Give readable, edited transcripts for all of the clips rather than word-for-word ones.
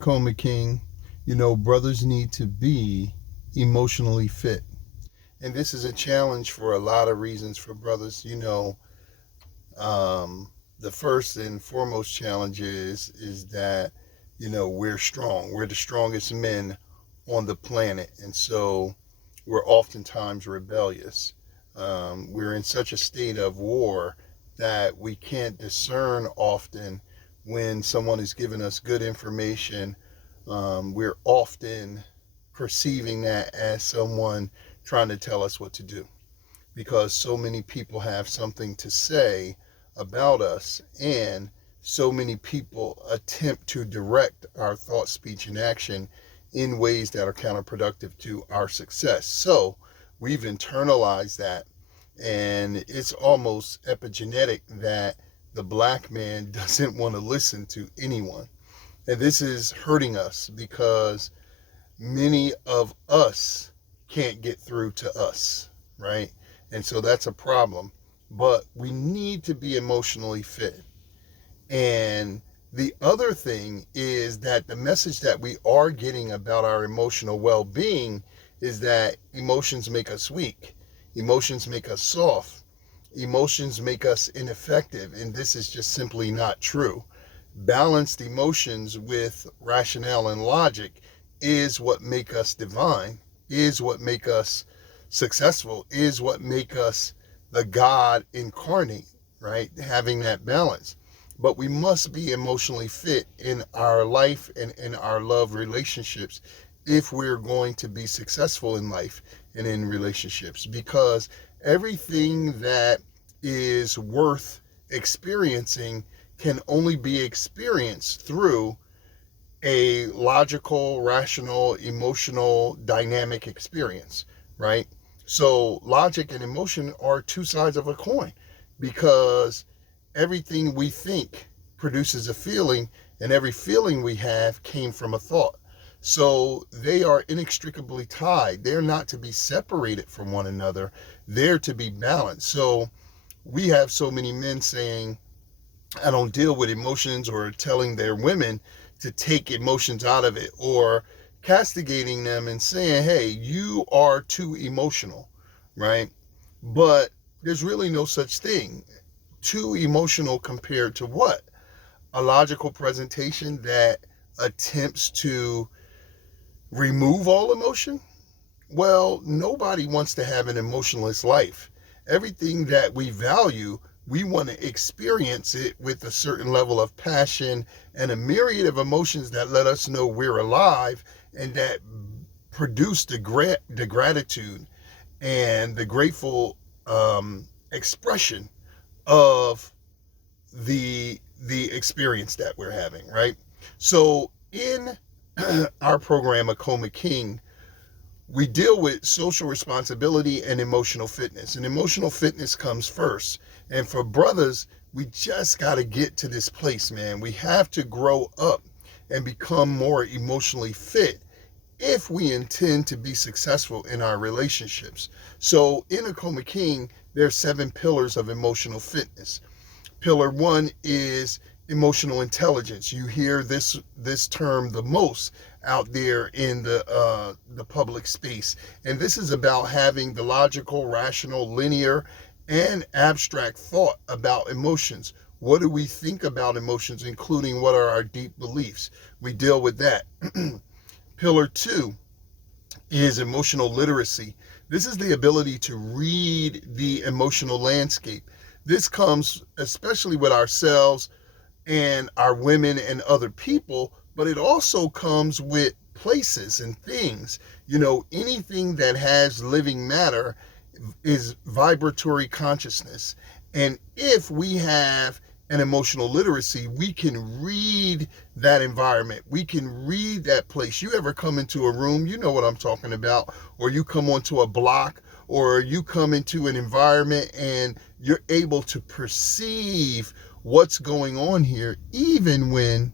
Coma King, brothers need to be emotionally fit. And this is a challenge for a lot of reasons for brothers. The first and foremost challenge is that, we're strong. We're the strongest men on the planet. And so we're oftentimes rebellious. We're in such a state of war that we can't discern often when someone is giving us good information. We're often perceiving that as someone trying to tell us what to do because so many people have something to say about us, and so many people attempt to direct our thought, speech, and action in ways that are counterproductive to our success. So we've internalized that, and it's almost epigenetic that the black man doesn't want to listen to anyone. And this is hurting us because many of us can't get through to us, right? And so that's a problem. But we need to be emotionally fit. And the other thing is that the message that we are getting about our emotional well being is that emotions make us weak, emotions make us soft, emotions make us ineffective. And this is just simply not true. Balanced emotions with rationale and logic is what make us divine, is what make us successful, is what make us the God incarnate, right? Having that balance. But we must be emotionally fit in our life and in our love relationships if we're going to be successful in life and in relationships, because everything that is worth experiencing can only be experienced through a logical, rational, emotional, dynamic experience, right? So logic and emotion are two sides of a coin because everything we think produces a feeling, and every feeling we have came from a thought. So they are inextricably tied. They're not to be separated from one another. They're to be balanced. So we have so many men saying, I don't deal with emotions, or telling their women to take emotions out of it, or castigating them and saying, hey, you are too emotional, right? But there's really no such thing. Too emotional compared to what? A logical presentation that attempts to remove all emotion? Well, nobody wants to have an emotionless life. Everything that we value, we want to experience it with a certain level of passion and a myriad of emotions that let us know we're alive, and that produce the gratitude and the grateful expression of the experience that we're having, right? So in our program, A Coma King, we deal with social responsibility and emotional fitness. And emotional fitness comes first. And for brothers, we just got to get to this place, man. We have to grow up and become more emotionally fit if we intend to be successful in our relationships. So in A Coma King, there's 7 pillars of emotional fitness. Pillar 1 is emotional intelligence. You hear this term the most out there in the public space, and this is about having the logical, rational, linear, and abstract thought about emotions. What do we think about emotions, including what are our deep beliefs? We deal with that. Pillar 2 is emotional literacy. This is the ability to read the emotional landscape. This comes especially with ourselves and our women and other people, but it also comes with places and things. Anything that has living matter is vibratory consciousness. And if we have an emotional literacy, we can read that environment. We can read that place. You ever come into a room, you know what I'm talking about, or you come onto a block, or you come into an environment and you're able to perceive what's going on here, even when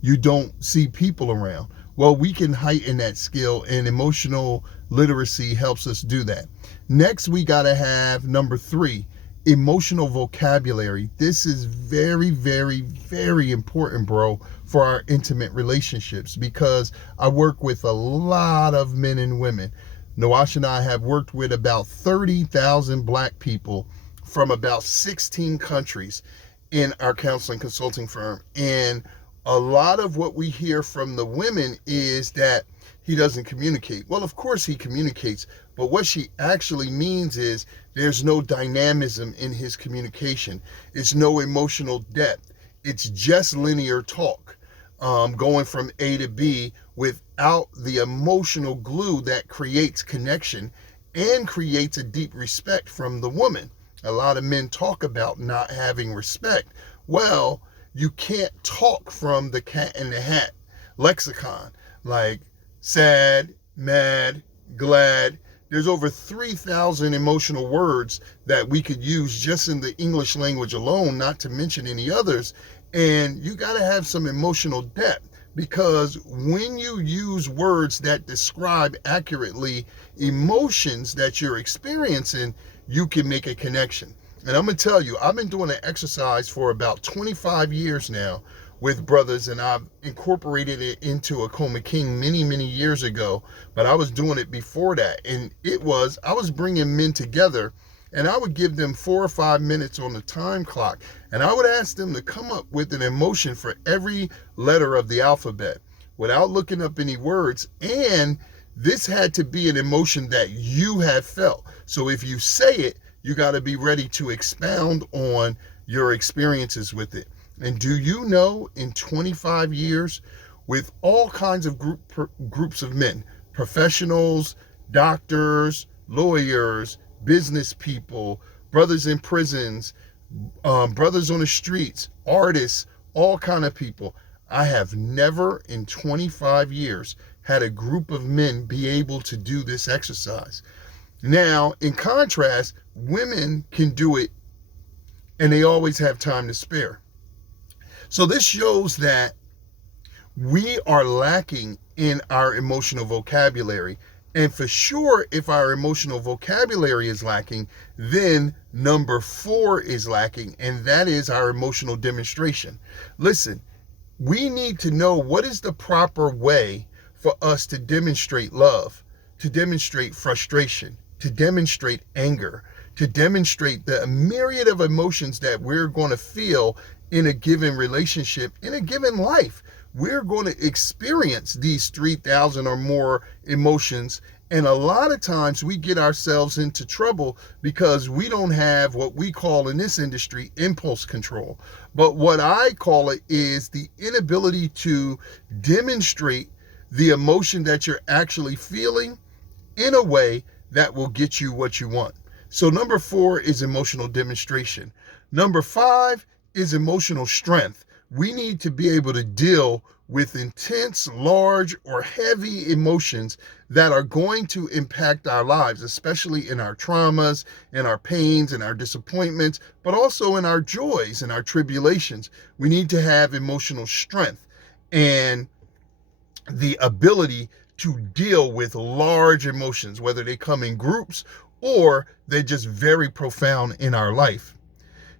you don't see people around. Well, we can heighten that skill, and emotional literacy helps us do that. Next, we got to have number 3, emotional vocabulary. This is very, very, very important, bro, for our intimate relationships, because I work with a lot of men and women. Nawash and I have worked with about 30,000 black people from about 16 countries in our counseling consulting firm. And a lot of what we hear from the women is that he doesn't communicate. Well, of course he communicates, but what she actually means is there's no dynamism in his communication. It's no emotional depth. It's just linear talk, going from A to B without the emotional glue that creates connection and creates a deep respect from the woman. A lot of men talk about not having respect. Well, you can't talk from the Cat in the Hat lexicon, like sad, mad, glad. There's over 3,000 emotional words that we could use just in the English language alone, not to mention any others. And you got to have some emotional depth, because when you use words that describe accurately emotions that you're experiencing, you can make a connection. And I'm going to tell you, I've been doing an exercise for about 25 years now with brothers, and I've incorporated it into a Coma King many, many years ago, but I was doing it before that. And I was bringing men together, and I would give them 4 or 5 minutes on the time clock, and I would ask them to come up with an emotion for every letter of the alphabet without looking up any words. And this had to be an emotion that you have felt. So if you say it, you got to be ready to expound on your experiences with it. And do you know, in 25 years, with all kinds of groups of men, professionals, doctors, lawyers, business people, brothers in prisons, brothers on the streets, artists, all kind of people, I have never in 25 years had a group of men be able to do this exercise. Now, in contrast, women can do it, and they always have time to spare. So this shows that we are lacking in our emotional vocabulary. And for sure, if our emotional vocabulary is lacking, then number 4 is lacking, and that is our emotional demonstration. Listen, we need to know what is the proper way for us to demonstrate love, to demonstrate frustration, to demonstrate anger, to demonstrate the myriad of emotions that we're going to feel in a given relationship, in a given life. We're going to experience these 3,000 or more emotions. And a lot of times we get ourselves into trouble because we don't have what we call in this industry impulse control. But what I call it is the inability to demonstrate the emotion that you're actually feeling in a way that will get you what you want. So number 4 is emotional demonstration. Number 5 is emotional strength. We need to be able to deal with intense, large, or heavy emotions that are going to impact our lives, especially in our traumas, in our pains, in our disappointments, but also in our joys and our tribulations. We need to have emotional strength and the ability to deal with large emotions, whether they come in groups or they're just very profound in our life.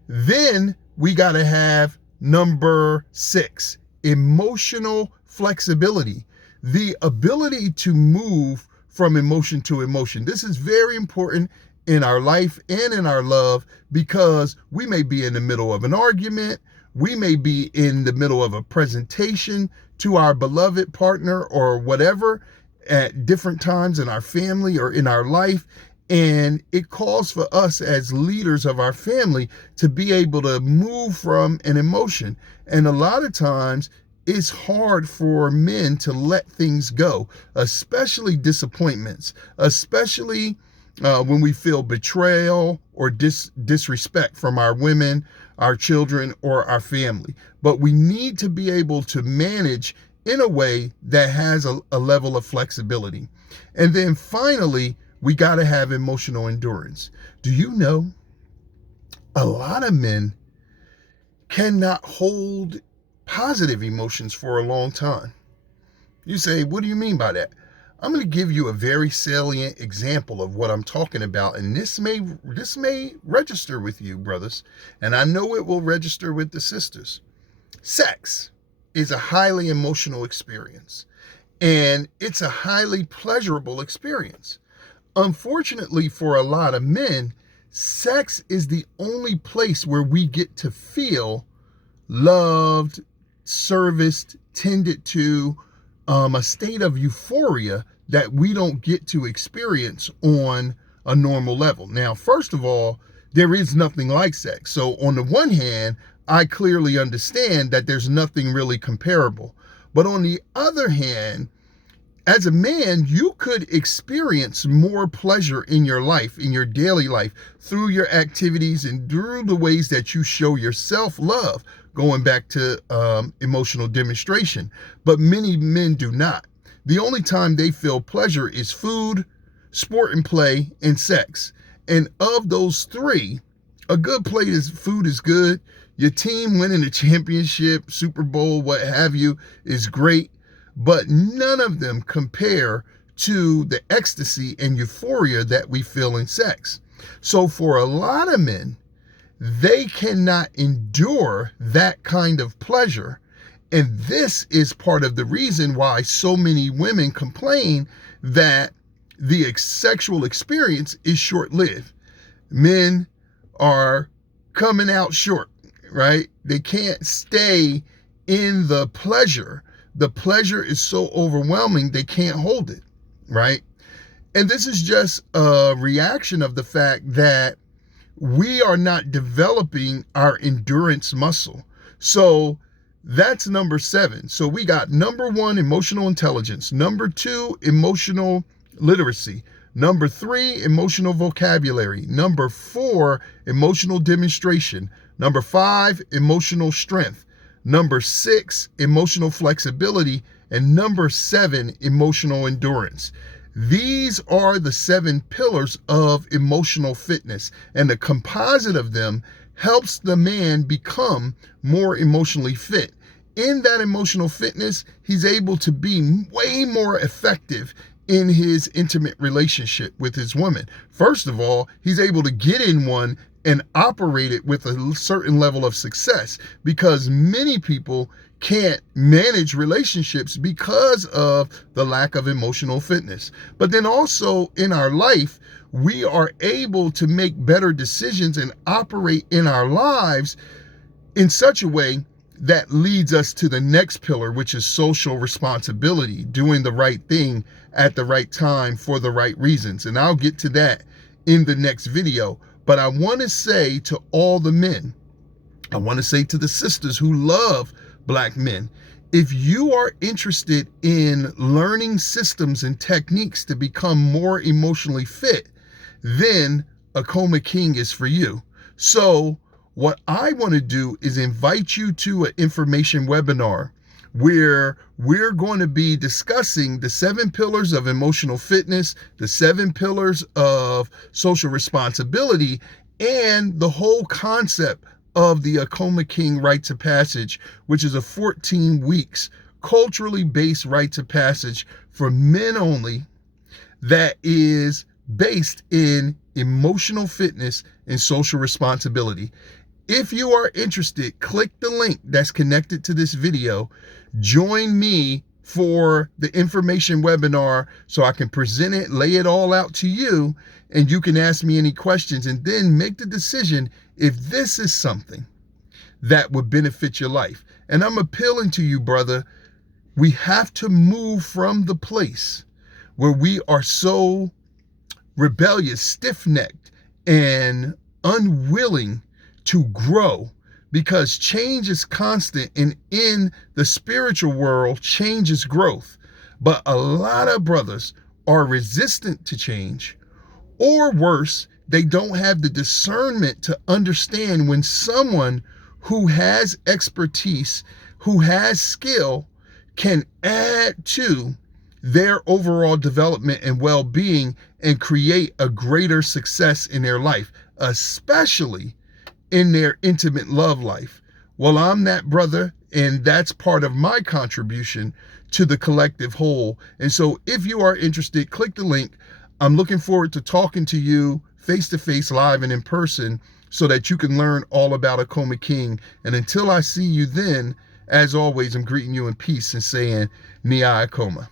Then we got to have number 6, emotional flexibility, the ability to move from emotion to emotion. This is very important in our life and in our love, because we may be in the middle of an argument, we may be in the middle of a presentation to our beloved partner or whatever at different times in our family or in our life. And it calls for us as leaders of our family to be able to move from an emotion. And a lot of times it's hard for men to let things go, especially disappointments, especially when we feel betrayal or disrespect from our women, our children, or our family. But we need to be able to manage in a way that has a level of flexibility. And then finally, we got to have emotional endurance. Do you know a lot of men cannot hold positive emotions for a long time? You say, what do you mean by that? I'm going to give you a very salient example of what I'm talking about, and this may register with you, brothers, and I know it will register with the sisters. Sex. is a highly emotional experience, and it's a highly pleasurable experience. Unfortunately, for a lot of men, sex is the only place where we get to feel loved, serviced, tended to, a state of euphoria that we don't get to experience on a normal level. Now, first of all, there is nothing like sex. So on the one hand, I clearly understand that there's nothing really comparable. But on the other hand, as a man, you could experience more pleasure in your life, in your daily life, through your activities and through the ways that you show yourself love, going back to emotional demonstration. But many men do not. The only time they feel pleasure is food, sport and play, and sex. And of those three, a good plate is food is good. Your team winning the championship, Super Bowl, what have you, is great. But none of them compare to the ecstasy and euphoria that we feel in sex. So for a lot of men, they cannot endure that kind of pleasure. And this is part of the reason why so many women complain that the sexual experience is short-lived. Men are coming out short, right? They can't stay in the pleasure. The pleasure is so overwhelming, they can't hold it, right? And this is just a reaction of the fact that we are not developing our endurance muscle. So that's number 7. So we got number 1, emotional intelligence. Number 2, emotional literacy. Number 3, emotional vocabulary. Number 4, emotional demonstration. Number 5, emotional strength. Number 6, emotional flexibility. And number 7, emotional endurance. These are the 7 pillars of emotional fitness, and the composite of them helps the man become more emotionally fit. In that emotional fitness, he's able to be way more effective in his intimate relationship with his woman. First of all, he's able to get in one and operate it with a certain level of success, because many people can't manage relationships because of the lack of emotional fitness. But then also in our life, we are able to make better decisions and operate in our lives in such a way that leads us to the next pillar, which is social responsibility, doing the right thing at the right time for the right reasons. And I'll get to that in the next video. But I want to say to all the men, I want to say to the sisters who love Black men, if you are interested in learning systems and techniques to become more emotionally fit, then Akoma King is for you. So what I want to do is invite you to an information webinar where we're going to be discussing the 7 pillars of emotional fitness, the 7 pillars of social responsibility, and the whole concept of the Akoma King rites of passage, which is a 14 weeks culturally based rites of passage for men only that is based in emotional fitness and social responsibility. If you are interested, click the link that's connected to this video. Join me for the information webinar so I can present it, lay it all out to you, and you can ask me any questions and then make the decision if this is something that would benefit your life. And I'm appealing to you, brother. We have to move from the place where we are so rebellious, stiff-necked, and unwilling to grow, because change is constant, and in the spiritual world, change is growth. But a lot of brothers are resistant to change, or worse, they don't have the discernment to understand when someone who has expertise, who has skill, can add to their overall development and well-being and create a greater success in their life, especially in their intimate love life. Well, I'm that brother, and that's part of my contribution to the collective whole. And so if you are interested, click the link. I'm looking forward to talking to you face-to-face, live and in person, so that you can learn all about Akoma King. And until I see you then, As always, I'm greeting you in peace and saying, Nia Akoma.